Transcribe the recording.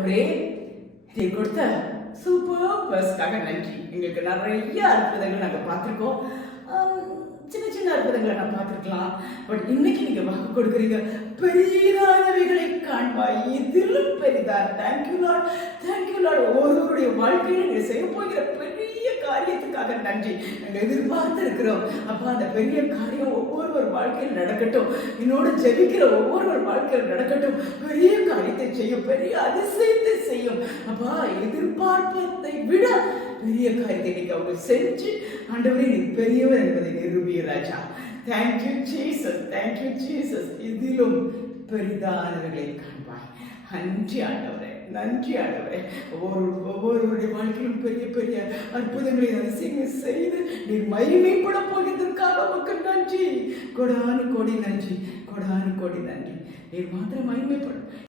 ஆண்டவரே, நீர் கொடுத்த சூப்பர் பஸ்க்காக நன்றி. எங்களுக்கு நிறைய அற்புதங்கள் நாங்கள் பார்த்துருக்கோம். சின்ன சின்ன அற்புதங்களை நான் பார்த்துருக்கலாம். பட் இன்னைக்கு நீங்க வாக்கு கொடுக்குறீங்க, பெரிதானவைகளை காண்பாய், இதிலும் பெரிதார். Thank you lord, thank you lord. ஒவ்வொருவருடைய வாழ்க்கையில நீங்க செய்ய போகிற பெரிய காரியத்துக்காக நன்றி. நாங்கள் எதிர்பார்த்து இருக்கிறோம். அப்பா, அந்த பெரிய காரியம் ஒவ்வொருவர் வாழ்க்கையில் நடக்கட்டும். என்னோடு ஜெபிக்கிற ஒவ்வொருவர் வாழ்க்கையில் நடக்கட்டும். பெரிய காரியத்தை செய்யும், பெரிய அதிசயத்தை செய்யும். அப்பா, எதிர்பார்ப்பதை விட பெரிய காரியத்தை நீங்க அவங்க செஞ்சு ஆண்டவரே நீ பெரியவர் என்பதை நிரூபிய ராஜா. Thank you Jesus, thank you Jesus. இதிலும் பெரிதானவர்களை காண்பாய். நன்றி ஆண்டவரே, நன்றி ஆண்டவரே. ஒவ்வொருவருடைய வாழ்க்கையிலும் பெரிய பெரிய அற்புதங்களை அதிசயங்கள் செய்து நீர் மகிமைப்பட போகிறதற்காக மக்கள் நன்றி. கொடானு கோடி நன்றி, கொடானு கோடி நன்றி. நீர் மாத்திரம் மகிமைப்படும்.